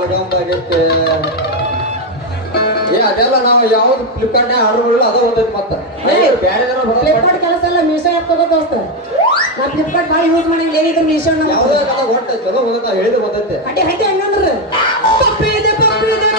ನಾಲ್ಗಂಬಾಗೈತೆ ಅದೆಲ್ಲ ನಾವು ಯಾವ್ದು ಫ್ಲಿಪ್ಕಾರ್ಟ್ ಆರ್ಡರ್ ಅದ ಓದೈತಿ ಮತ್ತ ಬೇರೆ ಫ್ಲಿಪ್ಕಾರ್ಟ್ ಕೆಲಸ ಎಲ್ಲ ಮೀಶೋ ಆ್ಯಪ್ ತಗೋ ದೋಸ್ತ ನಾ ಫ್ಲಿಪ್ಕಾರ್ಟ್ ಭಾಳ ಯೂಸ್ ಮಾಡಂಗಿಲ್ಲ ಏನಿದ್ರು ಮೀಶೋ ಯಾವ್ದೇ ಕದ ಒಟ್ಟು ಚಲೋ ಓದತ್ತ ಹೇಳಿದ್ರೆ ಓದತ್ತೆ ಅಡ್ಡಿ ಹೈತೆ ಹಂಗಂದ್ರ ಪಪ್ಪಿ ಇದೆ ಪಪ್ಪಿ ಇದೆ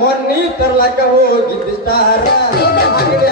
ಮೊನ್ನೆ ತರ್ಲಕ್ಕ ಹೋಗಿದ್ದಾರ ಅಂಗಡಿ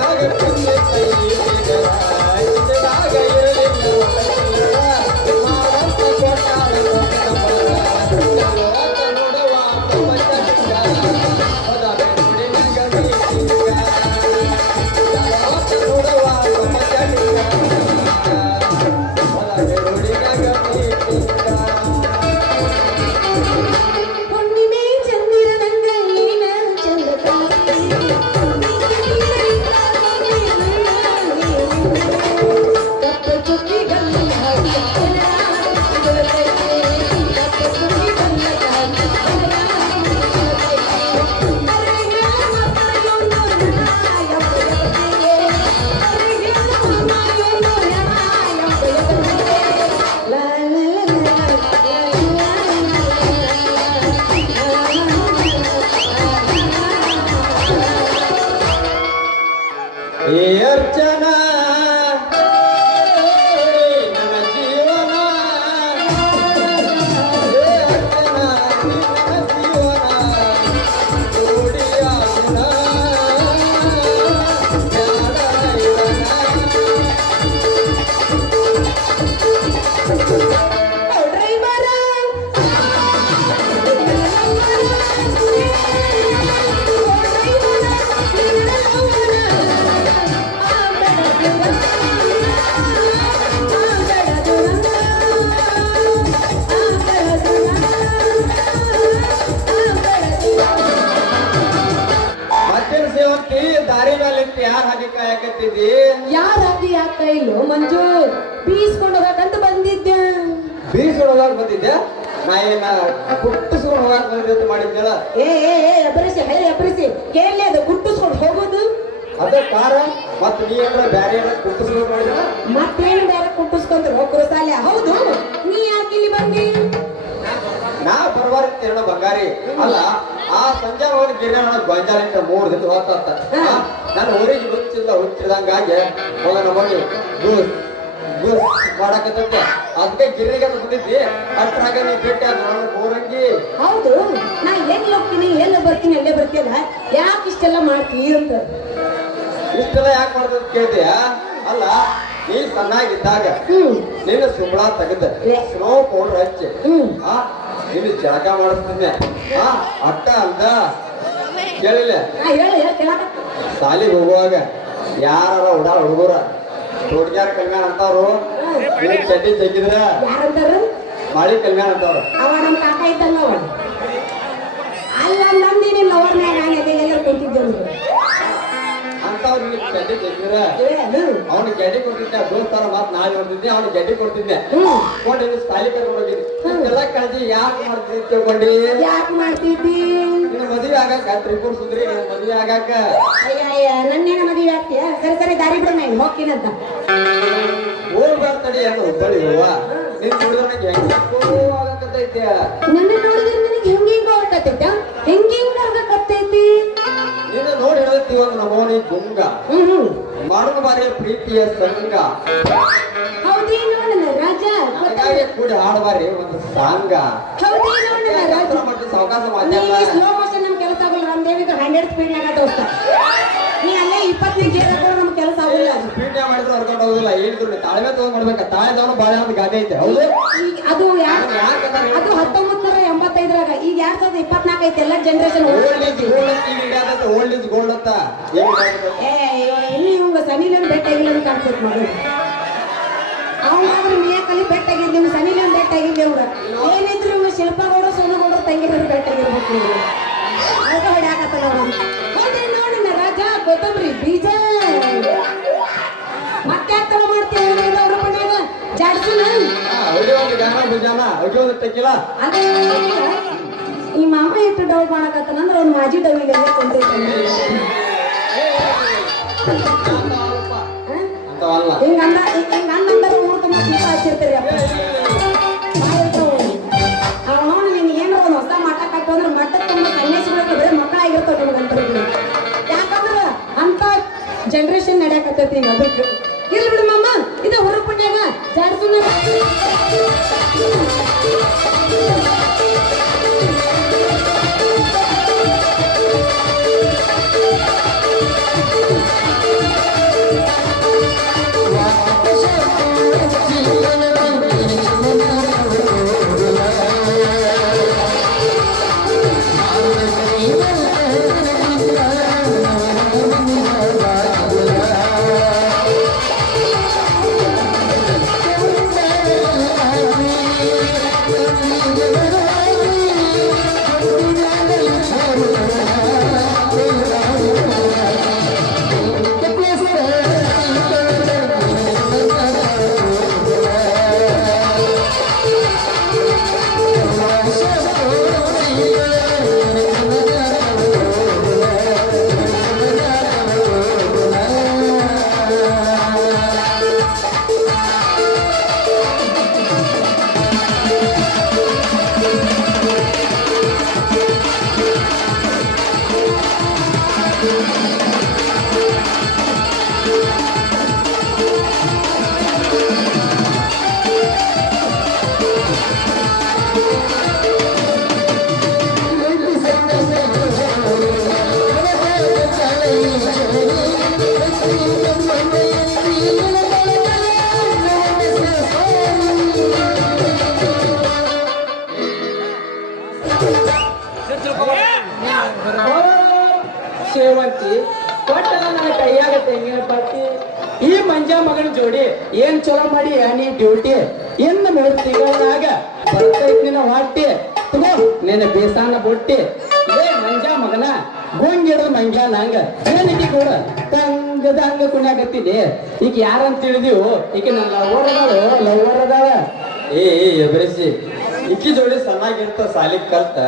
ಅರ್ಚನಾ ನನ್ನ ಜೀವನ ಅರ್ಚನಾ ನನ್ನ ಜೀವನ ಓಡಿಯಾಗಿನ ದಾರಿ ಮೇಲೆ ಯಾರ ಹಾಗೆ ಕಾಯಕತ್ತಿದ್ದಿ ಯಾರ ಹಾಗೆ ಯಾಕೆ ಇಲ್ಲೋ ಮಂಜು ಬೀಸ್ಕೊಂಡು ಹೋಗಕ್ಕಂತ ಬಂದಿದ್ದೆ ಬೀಸ್ಕೊಂಡು ಬಂದಿದ್ದೆ ನಾ ಏನ ಕುಟ್ಟಿಸ್ಕೊಂಡು ಹೋಗಕ್ ಬಂದಿದ್ದೆ ಮಾಡಿದ್ದಲ್ಲ ಎಬ್ಬರಿಸಿ ಹೇಳಿ ಎಬ್ಬರಿಸಿ ಕೇಳಿ ಅದು ಕುಟ್ಟಿಸ್ಕೊಂಡು ಹೋಗೋದು ಅದೇ ಕಾರ ಮತ್ ನೀ ಏನಾರ ಬ್ಯಾರೆ ಏನಾರ ಕುಟ್ಟಿಸ್ಕೊಂಡು ಮಾಡಿದ ಮತ್ತೇನು ಬೇರೆ ಕುಟ್ಟಿಸ್ಕೊಂತ ಹೋಗ್ರು ಸಾಲೆ ಹೌದು ನೀ ಯಾಕೆ ಇಲ್ಲಿ ಬಂದಿ ನಾ ಬರಬಾರಿತ್ತೇನೋ ಬಂಗಾರಿ ಅಲ್ಲ ಆ ಸಂಜೆ ಹೋಗಿ ಗಿರಿನ ಗೊಂಜಾಲಿಂದ 3 ದಿನ ಹೋಗ್ತ ನನ್ನ ಊರಿಗೆ ಹುಚ್ಚಿದಂಗಾಗಿ ಹೋಗೋಣ ಹೋಗಿ ಮಾಡಕತ್ತಂತೆ ಅದಕ್ಕೆ ಗಿರಿಗೆ ಬಂದಿದ್ದಿ ಅಷ್ಟ್ರಾಗ ನೀ ಭೇಟಿ ಆದ ಗೋರಂಗಿ ಹೌದು ನಾ ಎಲ್ಲಿ ಹೋಗ್ತೀನಿ ಎಲ್ಲಿ ಬರ್ತೀನಿ ಅಲ್ಲೇ ಬರ್ತೀಯಲ್ಲ ಯಾಕೆ ಇಷ್ಟೆಲ್ಲ ಮಾಡ್ತೀವಿ ಅಂತ ಇಷ್ಟೆಲ್ಲ ಯಾಕೆ ಮಾಡ್ದ ಕೇಳ್ತೀಯ ಅಲ್ಲ ನೀ ಸಣ್ಣಾಗಿದ್ದಾಗ ನಿನ್ನ ಸುಂಬಳ ತೆಗೆದ ಸ್ನೋ ಪೌಡರ್ ಹಚ್ಚಿ ನಿನ್ನ ಜಳಕ ಮಾಡಿಸ್ತೀನಿ ಅಕ್ಕ ಅಂದ ಕೇಳಿಲ್ಲ ಶಾಲಿಗೆ ಹೋಗುವಾಗ ಯಾರ ಉಡಾಳ ಹುಡುಗರ ತೋಟಗ್ಯಾರ ಕಲ್ಮ್ಯಾನ ಅಂತಾರು ಚಡ್ಡಿ ತೆಗಿದ್ರ ಮಾಳಿ ಕಲ್ಮ್ಯಾನ ಅಂತಾವ್ರು ಅವ ನಮ್ಮ ಕಾಕ ಇದ್ದಲ್ಲ ಅವ ಅಲ್ಲ ನಂದಿನಿ ಲವರ್ ಮ್ಯಾಗ ಎಲ್ಲರೂ ಕುಂತಿದ್ದೆ ಅಂತವ್ರು ಚಡ್ಡಿ ತೆಗಿ ಅವ್ನಿಗೆ ಗೆಡ್ಡೆ ಕೊಡ್ತಿದ್ದೆ ದೋಸ್ತಾರ ಮಾತ್ ನಾಳೆ ಹೊಂದಿದ್ದೆ ಅವ್ನಿಗೆ ಗೆಡ್ಡೆ ಕೊಡ್ತಿದ್ದೆ ಕೊಂಡು ಸಾಲಿ ಕರ್ಕೊಂಡು ಹೋಗಿದ್ದೆ ಎಲ್ಲ ಕಾಳಜಿ ಯಾಕೆ ಮಾಡ್ತಿದ್ದೆ ತಿಳ್ಕೊಂಡಿ ಯಾಕೆ ಮಾಡ್ತಿದ್ದಿ ನಿನ್ನ ಮದುವೆ ಆಗಾಕ ತ್ರಿಪುರ ಸುಂದ್ರಿ ಮದುವೆ ಆಗಾಕ ಅಯ್ಯ ನನ್ನೇನ ಮದುವೆ ಆಗ್ತೀಯ ಸರಿ ಸರಿ ದಾರಿ ಬಿಡ ನಾನು ಹೋಗ್ತೀನಂತ ಹೋಗ್ ಬರ್ತಡಿ ಅಂತ ಒಬ್ಬಳಿ ಹೂವ ನೀನ್ ನೋಡಿದ್ರೆ ನಂಗೆ ಹೆಂಗೋ ಆಗಕತ್ತೈತೆ ನನ್ನ ನೋಡಿದ್ರೆ ನನಗೆ ಹೆಂಗ ಆಗಕತ್ತೈತ ಹೆಂಗ ಆಗಕತ್ತೈತಿ ನೀನು ನೋಡಿ ಹೇಳ್ತೀವಿ ಒಂದು ನಮೋನಿ ಗುಂಗ ಮಾಡುವ ಬಾರಿ ಪ್ರೀತಿಯ ಸಂಗ ಹೌದೇನೋ ನನ್ನ ರಾಜ ಹಾಗಾಗಿ ಕೂಡಿ ಹಾಡುವಾರಿ ಒಂದು ಸಾಂಗ ಹೌದೇನೋ ನನ್ನ ರಾಜ ಮತ್ತೆ ಸಾವಕಾಶ ಮಾತಾಡಲ್ಲ ಸ್ಲೋ ಮೋಷನ್ ನಮ್ ಕೆಲಸ ಆಗಲ್ಲ ನಮ್ ದೇವಿಗೆ 100 ಸ್ಪೀಡ್ ನಾಗ ದೋಸ್ತ ನೀ ಅಲ್ಲೇ 25 ಗೇರ್ ಹಾಕೋರು ನಮ್ ಕೆಲಸ ಆಗಲ್ಲ ಸ್ಪೀಡ್ ಮಾಡಿದ್ರೆ ಹೊರ್ಕೊಂಡು ಹೋಗುದಿಲ್ಲ ಏನಿದ್ರು ತಾಳ್ಮೆ ತಗೊಂಡ್ ಮಾಡ್ಬೇಕ ತಾಳ್ದವನು ಬಾಳೆ ಅಂತ ಗಾದೆ ಐತೆ ಹೌದು ಈಗ ಅದು ಅದು 1985ರಾಗ ಈಗ 2024 ಐತೆ ಎಲ್ಲ ಜನರೇಷನ್ ಓಲ್ಡ್ ಇಸ್ ಗೋಲ್ಡ್ ಅಂತ ಇಲ್ಲಿ ಇವಂಗ ಸನಿಲನ್ ಬೆಟ್ಟಾಗಿಲ್ಲ ಅಂತ ಕಾಣಿಸುತ್ತೆ ಮಗಳು ಅವನಾದ್ರೂ ಮಿಯಾಕಲ್ಲಿ ಬೆಟ್ಟಾಗಿದ್ದೆ ಇವ್ ಸನಿಲನ್ ಬೆಟ್ಟಾಗಿದ್ದೆ ಅವ್ರ ಏನಿದ್ರು ಇವ ಶಿಲ್ಪಗೌಡ ಸೋನಗೌಡ ತಂಗಿದ್ರು ಬೆಟ್ಟಾಗಿರ್ಬೇಕು ಅದ ಹೊಡ್ಯಾಕತ್ತಲ್ಲ ಹೌದೇ ನೋಡಿ ರಾಜ ಕೊತ್ತಂಬರಿ ಬೀಜ ಮತ್ತೆ ತರ ಮಾಡ್ತೇವೆ ಅವ್ರ ಮನ್ಯಾಗ ಜಾಡ್ಸಿನ ಒಂದು ಗಾನ ಭುಜಾನ ಒಂದು ತೆಕ್ಕಿಲ್ಲ ಅದೇ ಈ ಮಾಮ ಎಷ್ಟು ಡೌ ಮಾಡಕತ್ತನಂದ್ರ ಅವ್ನ ಮಾಜಿ ಡೌಲಿಗೆ ಹಿಂಗಂದ್ರೆ ಊರು ತುಂಬ ದೀಪ ಹಚ್ಚಿರ್ತೀರಿ ಅವನು ನೀನು ಏನಾರ ಒಂದು ಹೊಸ ಮಠ ಕಟ್ಟು ಅಂದ್ರೆ ಮಠಕ್ಕೆ ತುಂಬ ಸನ್ಯಾಸಿಗಳಿಗೆ ಬರೀ ಮಕ್ಕಳಾಗಿರ್ತಾವ ನಿಮ್ಗಂತ ಯಾಕಂದ್ರ ಅಂತ ಜನರೇಷನ್ ನಡೆಯಕತ್ತೈತಿ ಈಗ ಅದಕ್ಕೆ ಇಲ್ಲಿ ಬಿಡು ಮಮ್ಮ ಇದು ಹೊರ ಪುಣ್ಯಾಗ ಜಾಡ್ಸುನ ಸೇವಂತಿ ಕೊಟ್ಟಲ್ಲ ನನ್ನ ಕೈಯಾಗ ತೆಂಗಿನ ಪಾತಿ ಈ ಮಂಜ ಮಗನ ಜೋಡಿ ಏನ್ ಚಲೋ ಮಾಡಿ ನೀ ಡ್ಯೂಟಿ ಇನ್ನು 3 ತಿಂಗಳಾಗ ಬರ್ತೈತ್ ನಿನ್ನ ಹೊಟ್ಟಿ ತಗೋ ನಿನ್ನ ಬೇಸಾನ ಬೊಟ್ಟಿ ಏ ಮಂಜ ಮಗನ ಗೋಂಗಿಡದ ಮಂಜ ನಂಗ ಏನಿಗೆ ಕೂಡ ತಂಗದಂಗ ಕುಣ್ಯಾಕತ್ತಿದೆ ಈಗ ಯಾರಂತ ತಿಳಿದೀವು ಈಗ ನನ್ನ ಲವರ್ ಅದಾಳ ಏ ಎಬರಿಸಿ ಇಕ್ಕಿ ಜೋಡಿ ಸಣ್ಣಾಗಿರ್ತ ಸಾಲಿಗೆ ಕಲ್ತ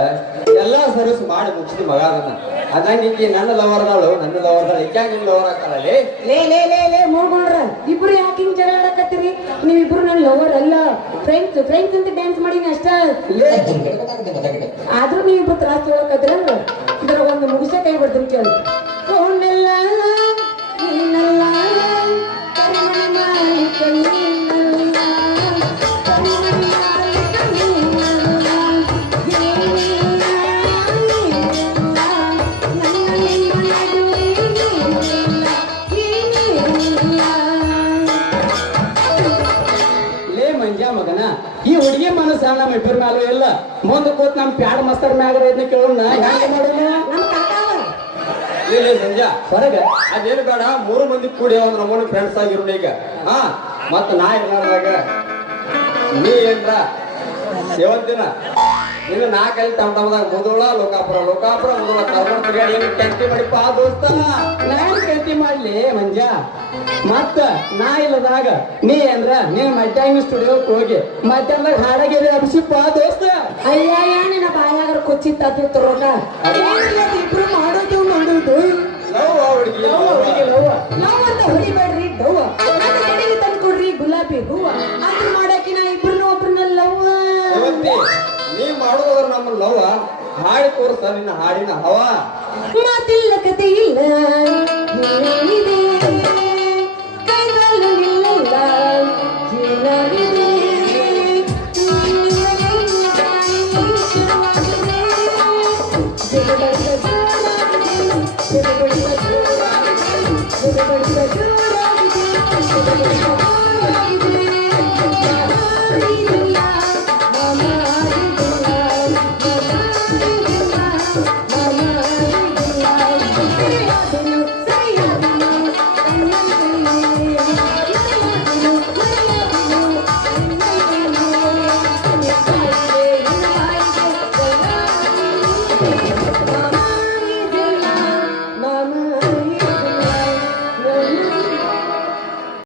ಎಲ್ಲಾ ಸರ್ವಿಸ್ ಮಾಡಿ ಮುಗಿಸಿದ ಮಗ ಅದನ್ನ ಅದಂಗ ಈಕಿ ನನ್ನ ಲವರ್ದಾಳು ನನ್ನ ಲವರ್ದಾಳು ಈಕ್ಯಾಗ ನಿನ್ ಲವರ್ ಹಾಕಲ್ಲ ಲೇ ಮೂಗೊಂಡ್ರ ಇಬ್ರು ಯಾಕೆ ಹಿಂಗ್ ಜಗಳ ಆಡಕತ್ತೀರಿ ನೀವಿಬ್ರು ನನ್ನ ಲವರ್ ಅಲ್ಲ ಫ್ರೆಂಡ್ಸ್ ಅಂತ ಡ್ಯಾನ್ಸ್ ಮಾಡೀನಿ ಅಷ್ಟ ಆದ್ರೂ ನೀವಿಬ್ರು ತ್ರಾಸ ತೊಗೊಳಕದ್ರಲ್ಲ ಇದ್ರ ಒಂದು ಮುಗಿಸ ಕೈ ಬಿಡ್ತೀನಿ ಕೇಳಿ ಕೊಂಡೆಲ್ಲ ನೀನಲ್ಲ ಕರಿಮಣಿ ಮಾಲೀಕ ನೀನಲ್ಲ ಕರಿಮಣಿ ಮಾಲೀಕ ನೀನಲ್ಲ ಏನಿಲ್ಲ ಏನಿಲ್ಲ ನನ್ನ ನಿಮ್ಮ ನಡುವೆ ಏನಿಲ್ಲ ಏನಿಲ್ಲ ಲೇ ಮಂಜ ಮಗನ ಈ ಹುಡುಗಿ ಮನಸ್ಸ ನಮ್ಮ ಇಬ್ಬರ ಮ್ಯಾಲೂ ಇಲ್ಲ ಮುಂದೆ ಕೂತ್ ನಮ್ ಪ್ಯಾಡ್ ಮಸ್ತರ್ ಮ್ಯಾಗ ಇದನ್ನ ಕೇಳೋಣ ಹೆಂಗ ಮಾಡೋಣ ನಮ್ಮ ಕಾಕಾವ ಲೇ ಸಂಜಾ ಹೊರಗ ಅದೇನು ಬೇಡ 3 ಮಂದಿ ಕೂಡಿ ಒಂದು ನಮ್ಮನೆ ಫ್ರೆಂಡ್ಸ್ ಆಗಿರೋಣ ಈಗ ಹಾ ಮತ್ತ ನಾ ಇರ್ಲಾರ್ದಾಗ ನೀ ಏನ್ರ ಸೇವಂತಿನ ಇನ್ನು ನಾ ಕಲಿ ಟಮಟಮದಾಗ ಮುದುಳ ಲೋಕಾಪುರ ಮುದುಳ ತಗೊಂಡ್ ತಿರ್ಗಾಡಿ ಏನು ಕೆಂತಿ ಮಾಡಿಪ್ಪ ದೋಸ್ತ. ನಾನು ಕಲ್ತಿ ಮಾಡ್ಲಿ ಮಂಜ ಮತ್ತ ನಾ ಇಲ್ಲದಾಗ ನೀ ಅಂದ್ರ ನೀನ್ ಮಧ್ಯಾಹ್ನ ಸ್ಟುಡಿಯೋಕ್ ಹೋಗಿ ಮಧ್ಯಾಹ್ನದಾಗ ಹಾಡಾಗಿದೆ ಅಭಿಷಿಪ್ಪ ದೋಸ್ತ. ಅಯ್ಯಯ್ಯ ನಿನ್ನ ಬಾಯಾಗರ ಕೊಚ್ಚಿತ್ತಾತಿತ್ತು ರೋಗ ಇಬ್ರು ಮಾಡೋದು ಲವ್ ಹುಡುಗಿ ಲವ್ ನಾವ್ ಅಂತ ಹೊಡಿಬೇಡ್ರಿ ಡವ್ವ ನನ್ನ ಕಡೆಗೆ ತಂದ್ಕೊಡ್ರಿ ಗುಲಾಬಿ ಹೂವ ಅಂತ ಮಾಡಾಕಿ ನಾ ಇಬ್ರು ಒಬ್ರನ್ನ ಲವ್ವ ರೇವತಿ, ನೀ ಮಾಡೋದ್ರ ನಮ್ಮ ಲವ್ ಹಾಡಿ ತೋರ್ಸ ನಿನ್ನ ಹಾಡಿನ ಹವಾ. ಮಾತಿಲ್ಲ ಕತೆ ಇಲ್ಲ ಏನಿದೆ ಕೈಗಾಲು ನಿಲ್ಲಲ್ಲ ಜೀವವಿದೆ ಜಗಬಡಿದ